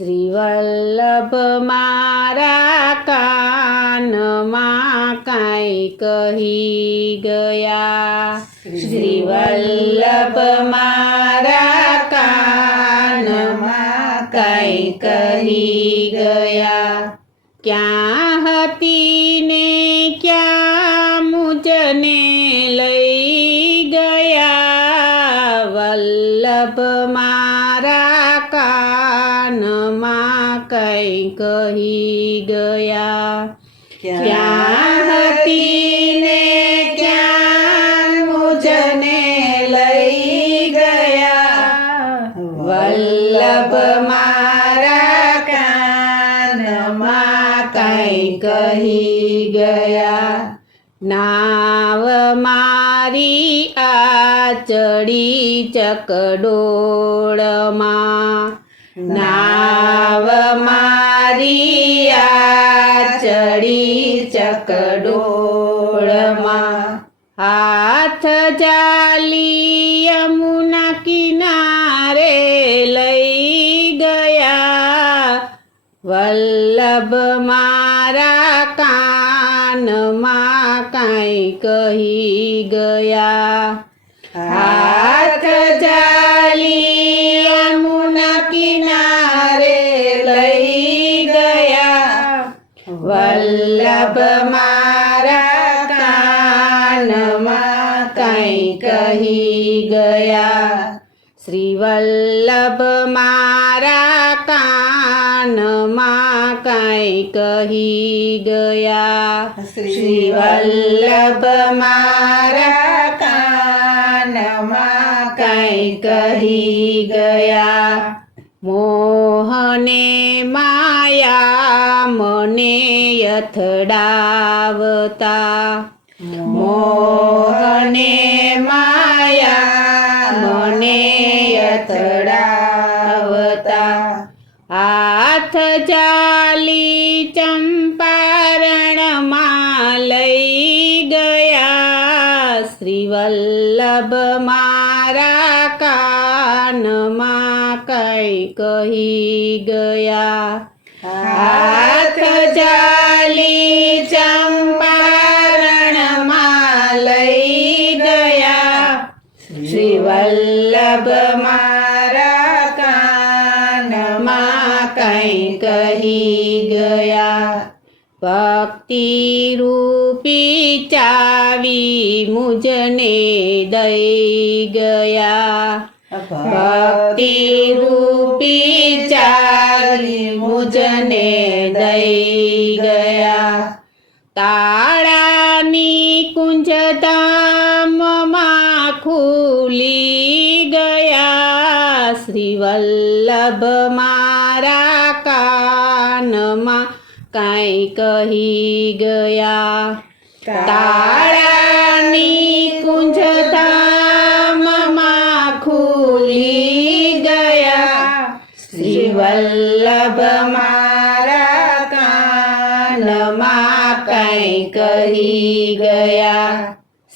શ્રી વલ્લભ મારા કાનમાં કાંઈ કહી ગયા। શ્રી વલ્લભ મારા કાનમાં કાંઈ કહી ગયા। ક્યાં હતી ને ક્યાં મુજને લઈ ગયા। વલ્લભ મારા કાનમાં કંઈ કહી ગયા। ક્યાં હતી ને ક્યાં મુજને લઈ ગયા। વલ્લભ મારા કાનમાં કંઈ કહી ગયા। નાવ મારી આચડી ચકડોળમાં। નાવ મારી આચડી ચકડોળમાં। હાથ જાલી યમુના કિનારે લઈ ગયા। વલ્લભ મારા કાનમાં કાંઈ કહી ગયા। હાથ જાલી યમુના કિનારે લઈ ગયા। વલ્લભ મારા કાનમાં કાંઈ કહી ગયા। શ્રી વલ્લભ મારા કાનમાં કાંઈ કહી ગયા। શ્રી વલ્લભ મારા કાનમાં કાંઈ કહી ગયા। મોહને માયા મને અથડાવતા। મોહને માયા મને અથડાવતા। હાથ જાલી ચંપારણમાં લઈ ગયા। શ્રી વલ્લભ મારા કાનમાં કાંઈ કહી ગયા। હાથ જાલી ચંપારણમાં લઈ ગયા। શ્રી વલ્લભ મારા કાનમાં કાંઈ કહી ગયા। ભક્તિ રૂપી ચાવી મુજને દઈ ગયા। ભક્તિ રૂપી ચાવી મુજને દઈ ગયા। તાળાની કુંજ ધામમાં ખુલી ગયા। શ્રી વલ્લભ મારા કાનમાં કાંઈ કહી ગયા। તાળાની કુંજ ધામમાં ખુલી ગયા। શ્રી વલ્લભ મારા કાનમાં કાંઈ કહી ગયા।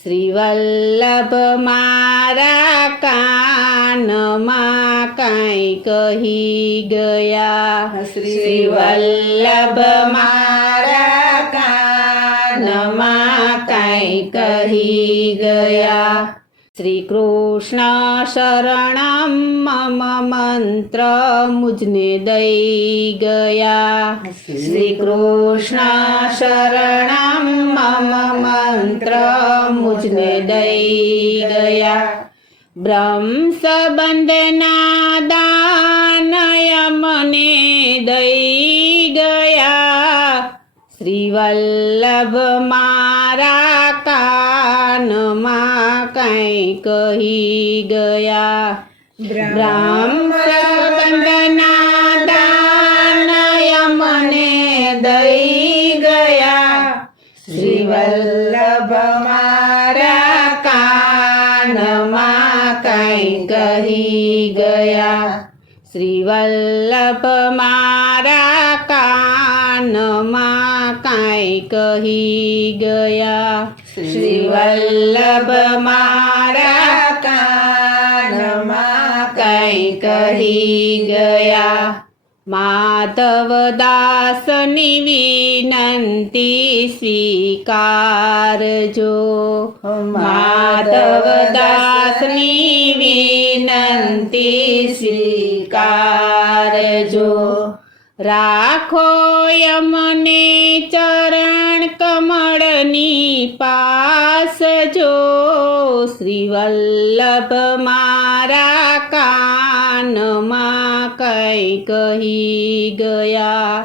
શ્રી વલ્લભ મારા કાનમાં કાંઈ કહી ગયા। શ્રી વલ્લભ મારા કાનમાં કાંઈ કહી ગયા। શ્રી કૃષ્ણ શરણમ મમ મંત્ર મુજને દઈ ગયા। શ્રી કૃષ્ણ શરણમ મમ મંત્ર મુજને દઈ ગયા। બ્રહ્મ સંબંધના દાનય મને દઈ ગયા। શ્રી વલ્લભ મારા કાનમાં કાંઈ કહી ગયા। બ્રહ્મ સંબંધના દાનય મને દઈ ગયા। શ્રી વલ્લભ મારા કાનમાં કાંઈ કહી ગયા। શ્રી વલ્લભ મારા કાનમાં કાંઈ કહી ગયા। શ્રી વલ્લભ મારા કાનમાં કાંઈ કહી ગયા। માધવદાસની વિનંતી સ્વીકારજો માધવદાસની વિનંતી સ્વીકારજો રાખો યમને ચરણ કમળની પાસ જો શ્રી વલ્લભ મારા કાનમાં કઈ કહી ગયા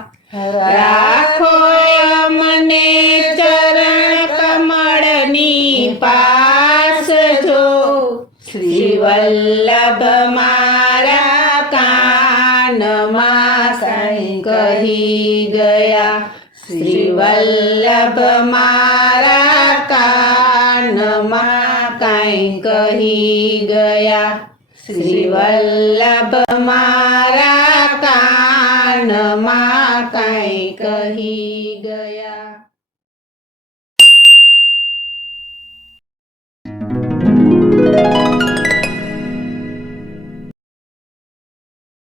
રાખો યમને ચરણ કમળની પાસ જો શ્રી વલ્લભ મારા કાનમાં કઈ કહી ગયા શ્રી વલ્લભ મારા કાનમાં કઈ કહી ગયા શ્રી વલ્લભ મારા કાનમાં કઈ કહી ગયા।